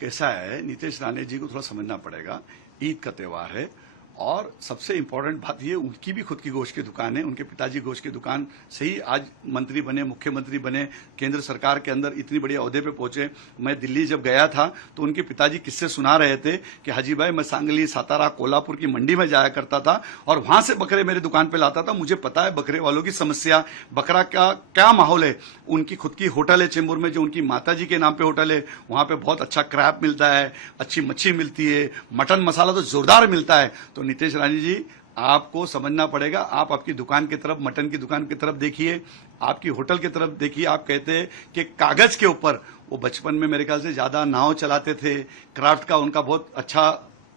कैसा है, नीतीश राणे जी को थोड़ा समझना पड़ेगा। ईद का त्योहार है और सबसे इम्पोर्टेंट बात ये, उनकी भी खुद की गोश्त की दुकान है। उनके पिताजी गोश्त की दुकान से ही आज मंत्री बने, मुख्यमंत्री बने, केंद्र सरकार के अंदर इतनी बड़ी ओहदे पे पहुंचे। मैं दिल्ली जब गया था तो उनके पिताजी किस्से सुना रहे थे कि हाजी भाई, मैं सांगली, सातारा, कोल्हापुर की मंडी में जाया करता था और वहां से बकरे मेरे दुकान पे लाता था। मुझे पता है बकरे वालों की समस्या, बकरा का क्या माहौल है। उनकी खुद की होटल है चेंबूर में, जो उनकी माता जी के नाम पे होटल है, वहां पे बहुत अच्छा क्रैब मिलता है, अच्छी मच्छी मिलती है, मटन मसाला तो जोरदार मिलता है। तो नीतीश राणे जी, आपको समझना पड़ेगा। आप आपकी दुकान की तरफ, मटन की दुकान की तरफ देखिए, आपकी होटल की तरफ देखिए। आप कहते हैं कि कागज के ऊपर, वो बचपन में मेरे ख्याल से ज्यादा नाव चलाते थे, क्राफ्ट का उनका बहुत अच्छा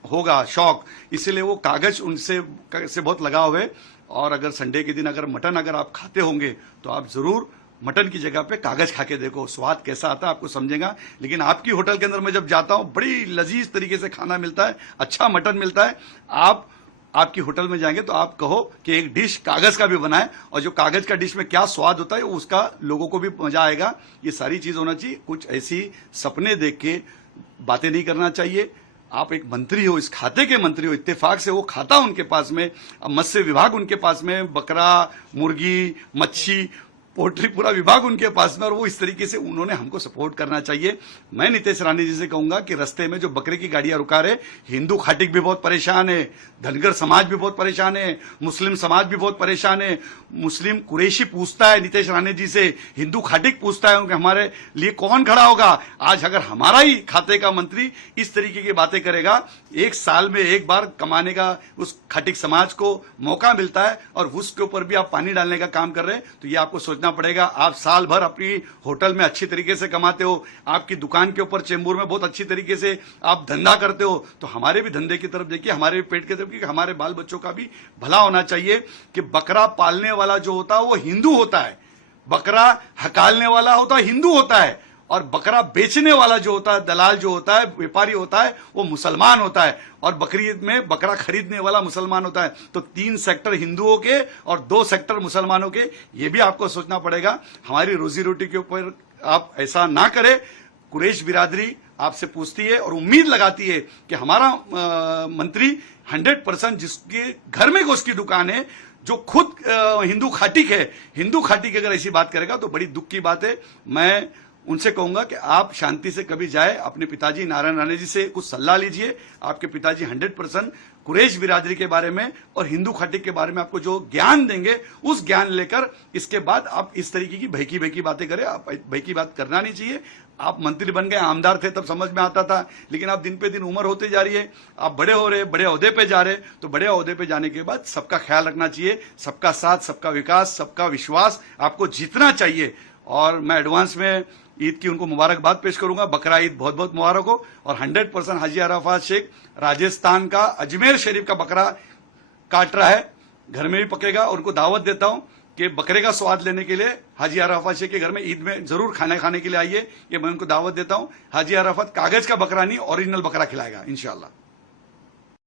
होगा शौक, इसीलिए वो कागज उनसे से बहुत लगाव है। और अगर संडे के दिन अगर मटन अगर आप खाते होंगे तो आप जरूर मटन की जगह पे कागज खा के देखो, स्वाद कैसा आता है आपको समझेगा। लेकिन आपकी होटल के अंदर मैं जब जाता हूं, बड़ी लजीज तरीके से खाना मिलता है, अच्छा मटन मिलता है। आपकी होटल में जाएंगे तो आप कहो कि एक डिश कागज का भी बनाए, और जो कागज का डिश में क्या स्वाद होता है उसका लोगों को भी मजा आएगा। ये सारी चीज होना चाहिए। कुछ ऐसी सपने देख के बातें नहीं करना चाहिए। आप एक मंत्री हो, इस खाते के मंत्री हो, इत्तेफाक से वो खाता उनके पास में, मत्स्य विभाग उनके पास में, बकरा, मुर्गी, मच्छी, पोल्ट्री, पूरा विभाग उनके पास में, और वो इस तरीके से उन्होंने हमको सपोर्ट करना चाहिए। मैं नीतीश राणे जी से कहूंगा कि रास्ते में जो बकरे की गाड़ियां रुका रहे, हिंदू खाटिक भी बहुत परेशान है, धनगर समाज भी बहुत परेशान है, मुस्लिम समाज भी बहुत परेशान है। मुस्लिम कुरैशी पूछता है नीतीश राणे जी से, हिंदू खाटिक पूछता है कि हमारे लिए कौन खड़ा होगा। आज अगर हमारा ही खाते का मंत्री इस तरीके की बातें करेगा, एक साल में एक बार कमाने का उस खाटिक समाज को मौका मिलता है और उसके ऊपर भी आप पानी डालने का काम कर रहे हैं, तो ये आपको सोचना पड़ेगा। आप साल भर अपनी होटल में अच्छी तरीके से कमाते हो, आपकी दुकान के ऊपर चेंबूर में बहुत अच्छी तरीके से आप धंधा करते हो, तो हमारे भी धंधे की तरफ देखिए, हमारे भी पेट की तरफ, कि हमारे बाल बच्चों का भी भला होना चाहिए। कि बकरा पालने वाला जो होता है वो हिंदू होता है, बकरा हकालने वाला होता है हिंदू होता है, और बकरा बेचने वाला जो होता है, दलाल जो होता है, व्यापारी होता है, वो मुसलमान होता है, और बकरी में बकरा खरीदने वाला मुसलमान होता है। तो 3 सेक्टर हिंदुओं के और 2 सेक्टर मुसलमानों के, ये भी आपको सोचना पड़ेगा। हमारी रोजी रोटी के ऊपर आप ऐसा ना करें। कुरैश बिरादरी आपसे पूछती है और उम्मीद लगाती है कि हमारा मंत्री 100% जिसके घर में गोश्त की दुकान है, जो खुद हिंदू खाटिक है, हिंदू खाटिक अगर ऐसी बात करेगा तो बड़ी दुख की बात है। मैं उनसे कहूंगा कि आप शांति से कभी जाए, अपने पिताजी नारायण राणे जी से कुछ सलाह लीजिए। आपके पिताजी 100% कुरैश बिरादरी के बारे में और हिंदू खाटिक के बारे में आपको जो ज्ञान देंगे, उस ज्ञान लेकर इसके बाद आप इस तरीके की भयकी बातें करें। आप भयकी बात करना नहीं चाहिए। आप मंत्री बन गए, आमदार थे तब समझ में आता था, लेकिन आप दिन पे दिन उम्र होते जा रही है, आप बड़े हो रहे, बड़े ओहदे पे जा रहे, तो बड़े ओहदे पे जाने के बाद सबका ख्याल रखना चाहिए। सबका साथ, सबका विकास, सबका विश्वास आपको जीतना चाहिए। और मैं एडवांस में ईद की उनको मुबारकबाद पेश करूंगा। बकरा ईद बहुत बहुत मुबारक हो। और 100% हाजी अराफात शेख राजस्थान का अजमेर शरीफ का बकरा काट रहा है, घर में भी पकेगा। और उनको दावत देता हूं कि बकरे का स्वाद लेने के लिए हाजी अराफात शेख के घर में ईद में जरूर खाना खाने के लिए आइए। ये मैं उनको दावत देता हूं। हाजी अराफात कागज का बकरा नहीं, ओरिजिनल बकरा खिलाएगा इंशाअल्लाह।